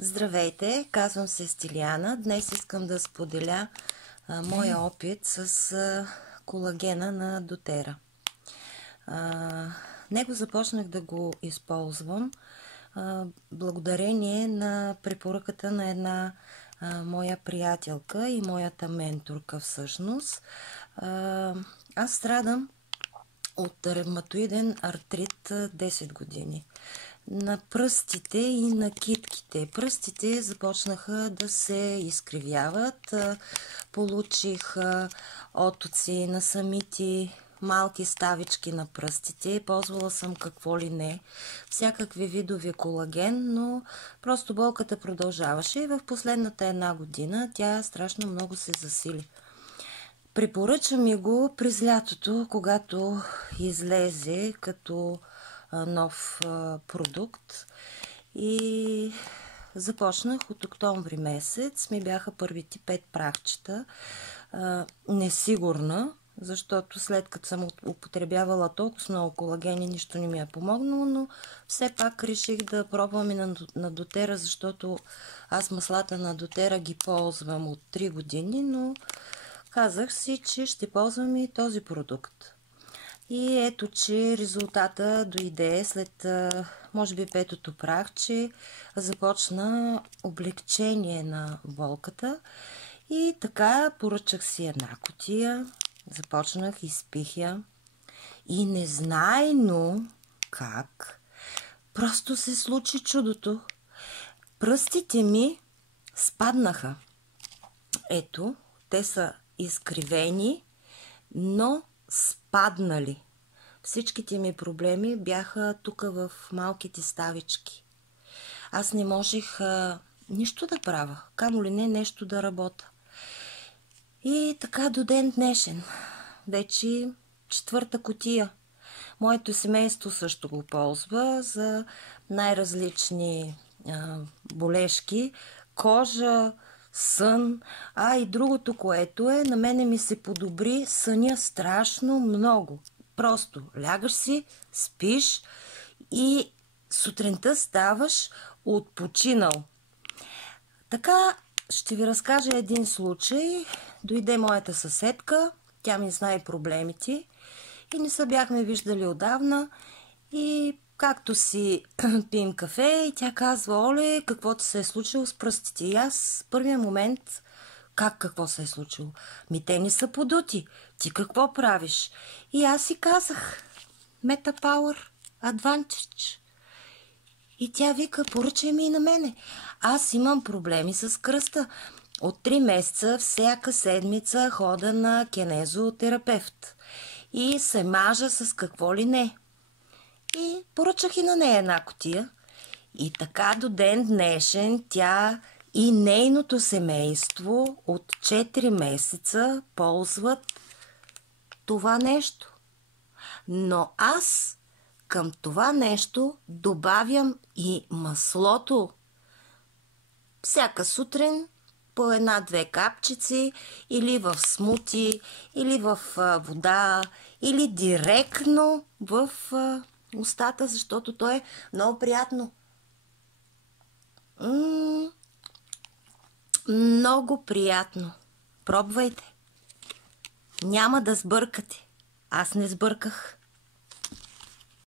Здравейте, казвам се Стиляна. Днес искам да споделя моя опит с колагена на доTERRA. Него започнах да го използвам благодарение на препоръката на една моя приятелка и моята менторка всъщност. Аз страдам от ревматоиден артрит 10 години. На пръстите и на китките. Пръстите започнаха да се изкривяват. Получих отоци на самити, малки ставички на пръстите. Ползвала съм какво ли не. Всякакви видове колаген, но просто болката продължаваше и в последната една година тя страшно много се засили. Препоръча ми го през лятото, когато излезе като нов продукт и започнах от октомври месец. Ми бяха първите 5 прахчета. Несигурна, защото след като съм употребявала толкова много колагени, нищо не ми е помогнало, но все пак реших да пробвам и на доTERRA, защото аз маслата на доTERRA ги ползвам от 3 години, но казах си, че ще ползвам и този продукт. И ето, че резултата дойде след, може би, 5-то прахче, започна облегчение на болката. И така поръчах си една кутия, започнах, изпих я и незнайно как просто се случи чудото. Пръстите ми спаднаха. Ето, те са изкривени, но спаднали. Всичките ми проблеми бяха тук в малките ставички. Аз не можех нищо да правя, камо ли не нещо да работя. И така до ден днешен. Вече 4-та кутия. Моето семейство също го ползва за най-различни болешки, кожа, сън, и другото, което е, на мене ми се подобри съня страшно много. Просто лягаш си, спиш и сутринта ставаш отпочинал. Така ще ви разкажа един случай. Дойде моята съседка, тя ми знае проблемите и не се бяхме виждали отдавна и както си пием кафе и тя казва: Оле, какво ти се е случило с пръстите? И аз в първия момент, какво се е случило? Те не са подути. Ти какво правиш? И аз си казах: Meta Power Advantage. И тя вика: поръчай ми и на мене. Аз имам проблеми с кръста. От 3 месеца всяка седмица хода на кинезотерапевт. И се мажа с какво ли не. И поръчах и на нея една кутия. И така до ден днешен тя и нейното семейство от 4 месеца ползват това нещо. Но аз към това нещо добавям и маслото. Всяка сутрин по 1-2 капчици или в смути, или в вода, или директно в устата, защото то е много приятно. Много приятно. Пробвайте. Няма да сбъркате. Аз не сбърках.